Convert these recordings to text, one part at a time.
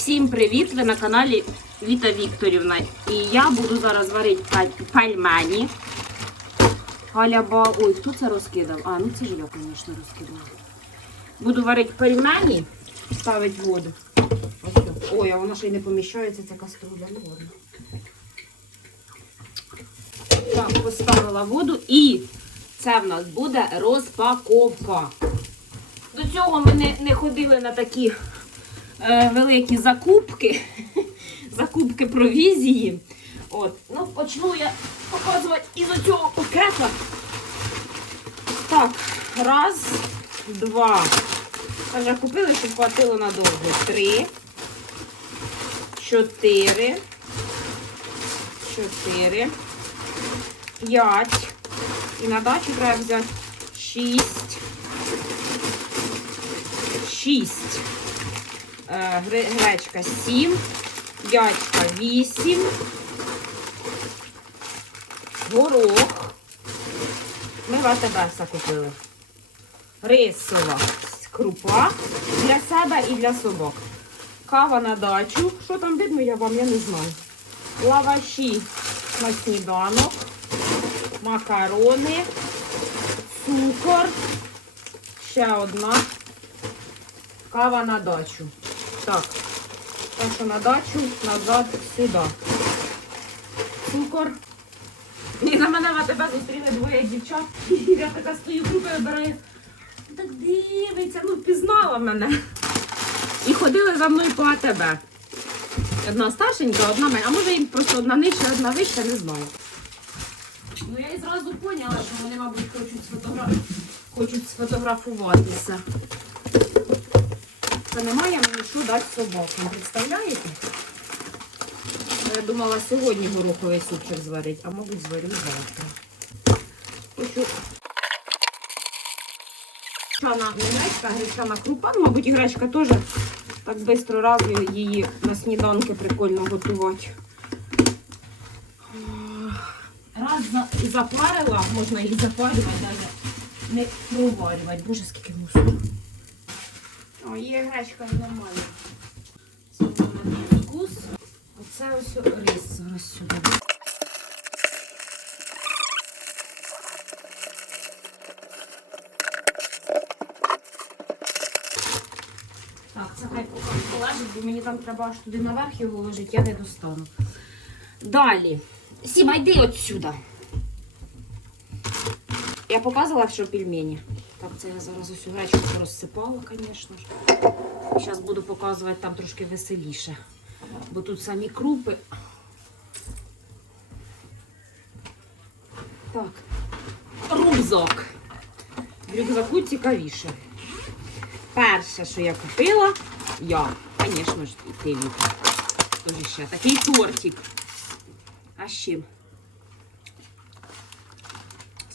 Всім привіт! Ви на каналі Віта Вікторівна. І я буду зараз варити паль- пельмені. Галяба. Ой, хто це розкидав? А, ну це ж я, звісно, розкидала. Буду варити пельмені, ставити воду. Ой, а вона ще й не поміщається, ця каструля. Ну ладно. Так, поставила воду і це в нас буде розпаковка. До цього ми не, не ходили на такі великі закупки, закупки провізії. От. Ну, почну я показувати із цього пакета. Так, раз, два. Вже купили, щоб хватило надовго. Три, чотири, чотири, п'ять. І на дачу треба взяти шість. Шість. Е, гре- Гречка 7, ячка 8, горох. Ми в АТБ все купили. Рисова крупа для себе і для собак. Кава на дачу. Що там видно, я вам я не знаю. Лаваші на сніданок, макарони, цукор, ще одна. Кава на дачу. Так. Що на дачу, назад, сюди. Цукор. І на мене в тебе зустріли двоє дівчат. Я така стою, групи вибираю. Так дивиться, ну впізнала мене. І ходили за мною по АТБ. Одна старшенька, одна мене. А може їм просто одна нижча, одна вища, не знаю. Ну я і зразу поняла, що вони, мабуть, хочуть, сфотогра... хочуть сфотографуватися. Це немає мені що дати собакам. Представляєте? Я думала сьогодні гороховий супчик зварити, а мабуть зварю завтра. Хочу гречана, не гречка, а гречана крупа. Ну, мабуть, і гречка теж так швидко разу її на сніданки прикольно готувати. Раз за- запарила, можна їх запарювати, навіть не проварювати. Боже, скільки мусору. О, є гречка нормальна. Це в мене вкус. Оце ось рис зараз сюди. Так, це хай поки полежить, бо мені там треба аж туди наверх його ложити, я не достану. Далі. Сіма, йди отсюда. Я показувала, що пельмені. Так, це я зараз усю гречку розсипала, звісно ж. Зараз буду показувати там трошки веселіше. Бо тут самі крупи. Так. Рюкзак. В рюкзаку цікавіше. Перше, що я купила, я, звісно ж, ти. Тож ще такий тортик. А з чим?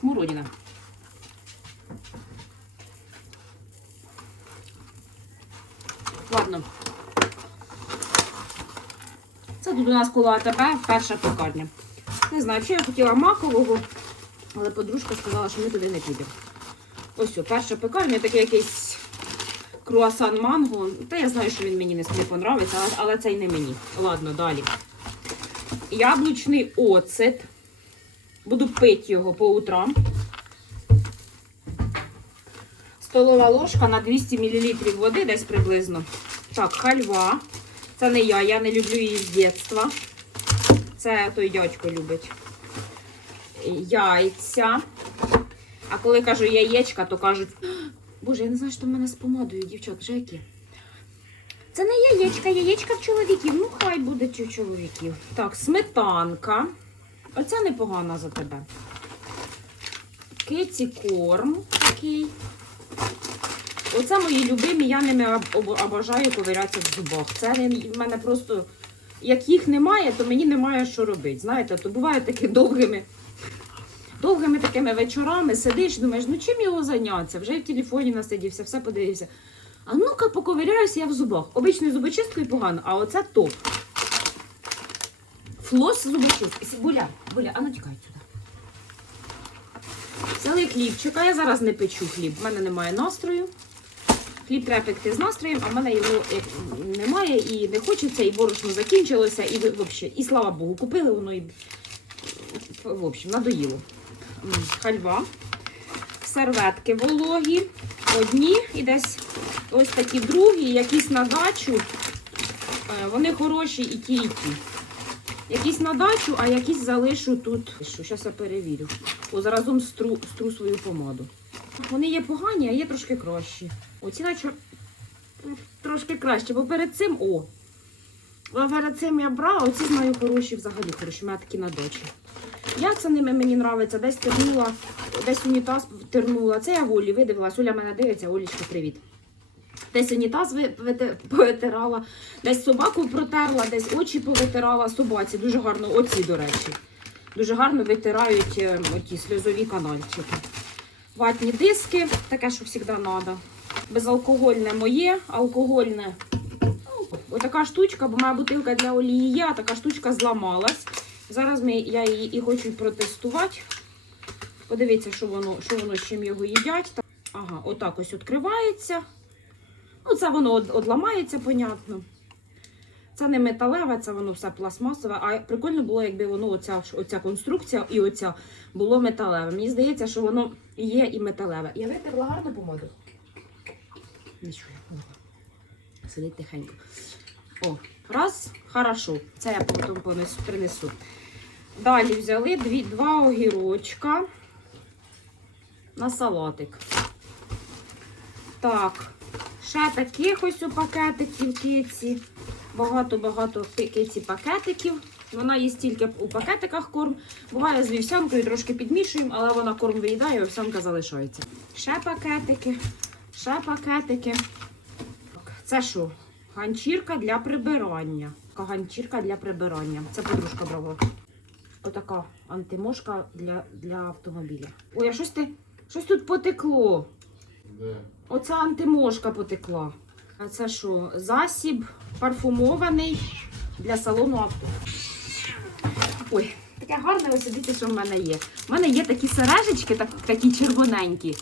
Смородина. Ладно. Це тут у нас коло АТБ перша пекарня. Не знаю, що я хотіла макового, але подружка сказала, що ми туди не підемо. Ось о, перша пекарня, такий якийсь круасан манго. Та я знаю, що він мені не понравиться, але, але це й не мені. Ладно, далі. Яблучний оцет. Буду пити його по утрам. Столова ложка на 200 мл води, десь приблизно. Так, хальва. Це не я, я не люблю її з дитинства. Це той дядько любить. Яйця. А коли кажу яєчка, то кажуть, боже, я не знаю, що в мене з помадою, дівчат, вже. Це не яєчка, яєчка в чоловіків. Ну, хай буде чи чоловіків. Так, сметанка. Оця непогана за тебе. Киці корм такий. Оце мої любимі, я ними об- об- обожаю ковирятися в зубах. Це в мене просто, як їх немає, то мені немає що робити. Знаєте, то буває такі довгими, довгими такими вечорами сидиш, думаєш, ну чим його зайнятися? Вже в телефоні насидівся, все подивився. А ну-ка поковиряюся я в зубах. Обичною зубочисткою погано, а оце топ. Флос зубочистки. Буля, Буля, а ну тікай сюди. Взяли хлібчика. Я зараз не печу хліб. в мене немає настрою. Хліб треба з настроєм, а в мене його як, немає і не хочеться, і борошно закінчилося, і вообще, і слава Богу, купили воно і в общем, надоїло. Хальва, серветки вологі, одні і десь ось такі другі, якісь на дачу. Е, Вони хороші і ті, і ті. Якісь на дачу, а якісь залишу тут. Що, зараз я перевірю. О, заразом стру, стру свою помаду. Вони є погані, а є трошки кращі. Оці наче трошки краще, бо перед цим о. Перед цим я брала, оці знаю хороші, взагалі хороші, у мене такі на дочі. Як це ними мені подобається? Десь тернула, десь унітаз тернула. Це я Олі видивилась. Оля мене дивиться, Олічка, привіт. Десь унітаз повитирала, десь собаку протерла, десь очі повитирала собаці. Дуже гарно, оці, до речі. Дуже гарно витирають е, оті сльозові канальчики. Ватні диски, таке, що завжди треба. Безалкогольне моє, алкогольне. ну, Отака штучка, бо моя бутилка для олії є, а така штучка зламалась. Зараз ми, я її і хочу протестувати. Подивіться, що воно, що воно з чим його їдять. Ага, отак ось відкривається. Ну, це воно од- одламається, понятно. Це не металеве, це воно все пластмасове. А прикольно було, якби воно оця, оця конструкція і оця було металеве. Мені здається, що воно є і металеве. Я витерла гарну помаду. Нічого. о. Сидить тихенько. О, раз, хорошо. Це я потім принесу. Далі взяли дві, два огірочка на салатик. Так, ще таких ось у пакетиків киці. Багато-багато киці пакетиків. Вона їсть тільки у пакетиках корм. Буває з вівсянкою трошки підмішуємо, але вона корм виїдає, вівсянка залишається. Ще пакетики, ще пакетики. Це що? Ганчірка для прибирання. Така ганчірка для прибирання. Це подружка брала. Отака антимошка для, для автомобіля. Ой, а щось ти. Щось тут потекло. Де? Оця антимошка потекла. А це що? Засіб парфумований для салону авто. Ой, таке гарне, ось дивіться, що в мене є. У мене є такі сережечки, так, такі червоненькі.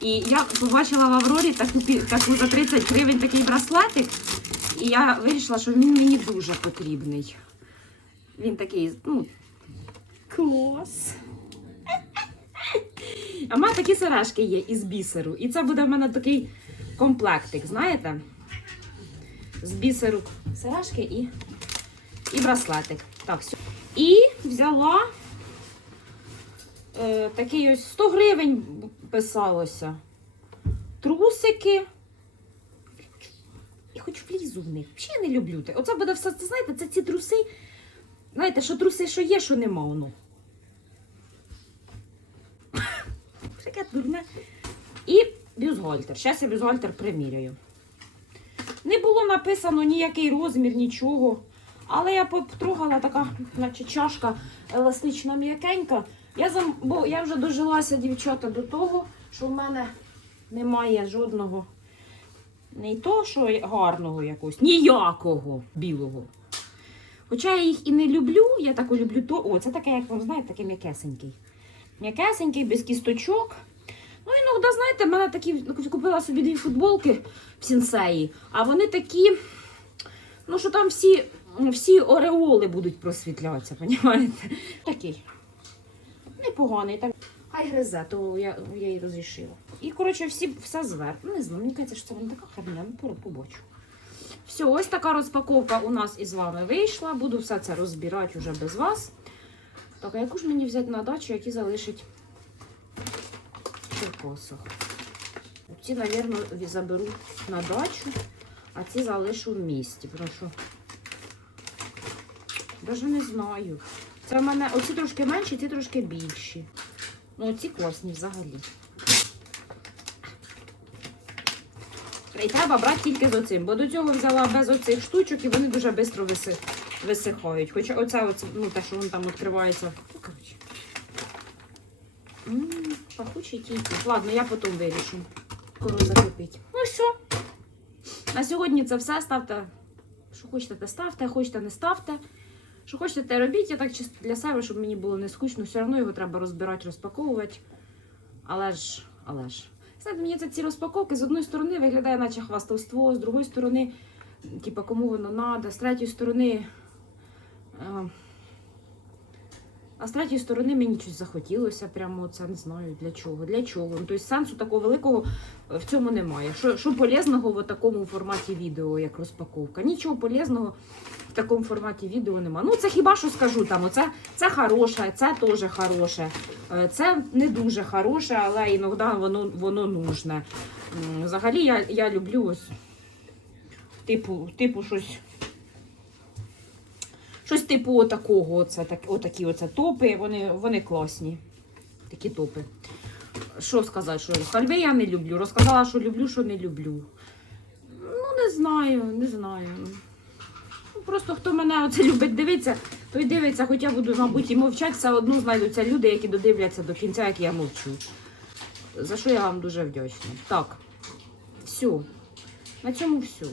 І я побачила в Аврорі таку, таку за 30 гривень такий браслетик. І я вирішила, що він мені дуже потрібний. Він такий, ну, клас. А в такі сережки є із бісеру. І це буде в мене такий комплектик, знаєте? З бісеру сережки і, і браслетик. Так, все. І взяла е, такий ось 100 гривень писалося. Трусики. І хоч влізу в них. Взагалі не люблю те. Оце буде все, це, знаєте, це ці труси. Знаєте, що труси, що є, що нема воно. Таке дурне. І бюстгальтер. Зараз я бюстгальтер приміряю. Не було написано ніякий розмір, нічого. Але я потрогала така, наче чашка еластична м'якенька. Я, зам... Бо я вже дожилася, дівчата, до того, що в мене немає жодного не то, що гарного якогось, ніякого білого. Хоча я їх і не люблю, я так люблю то. О, це таке, як вам знаєте, таке м'якесенький. М'якесенький, без кісточок. Ну, іноді, знаєте, в мене такі купила собі дві футболки в сінсеї, а вони такі, ну що там всі, всі ореоли будуть просвітлятися, понімаєте? Такий. Непоганий. Так. Хай гризе, то я, я їй розрішила. І, коротше, всі, все зверху. Ну, не знаю, мені кажеться, що це вона така херня, ну по- побачу. Все, ось така розпаковка у нас із вами вийшла. Буду все це розбирати вже без вас. Так, а яку ж мені взяти на дачу, які залишить в Черкасах? Ці, мабуть, заберу на дачу, а ці залишу в місті. Що навіть не знаю. Це в мене оці трошки менші, ці трошки більші. Ну, оці класні взагалі. І треба брати тільки з оцим, бо до цього взяла без оцих штучок і вони дуже швидко виси... висихають. Хоча оце, оце, ну те, що воно там відкривається. Ну, коротше. Пахучий тільки. Ладно, я потім вирішу. Скоро закипить. Ну все. На сьогодні це все. Ставте, що хочете, те ставте, хочете, не ставте. Що хочете, те робіть. Я так чисто для себе, щоб мені було не скучно. Все одно його треба розбирати, розпаковувати. Але ж, але ж. Знаєте, мені це ці розпаковки з одної сторони виглядає, наче хвастовство, з другої сторони, типа, кому воно треба, з третьої сторони. е, А з третьої сторони мені щось захотілося, прямо це не знаю для чого. Для чого? Ну, тобто сенсу такого великого в цьому немає. Що, що полезного в такому форматі відео, як розпаковка? Нічого полезного в такому форматі відео немає. Ну, це хіба що скажу там, оце це хороше, це теж хороше, е, це не дуже хороше, але іноді воно, воно нужне. Взагалі я, я люблю ось типу, типу щось. Типу отакого, оце, так, отакі оце топи, вони, вони класні. Такі топи. Що сказати, що хальви я не люблю. Розказала, що люблю, що не люблю. Ну, не знаю, не знаю. Ну, Просто хто мене оце любить дивитися, той дивиться, хоча буду, мабуть, і мовчати, все одно знайдуться люди, які додивляться до кінця, як я мовчу. За що я вам дуже вдячна. Так, все. На цьому все.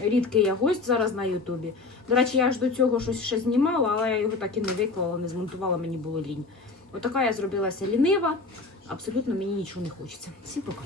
Рідкий я гость зараз на Ютубі. До речі, я ж до цього щось ще знімала, але я його так і не виклала, не змонтувала, мені було лінь. Отака я зробилася лінива. Абсолютно мені нічого не хочеться. Всім пока.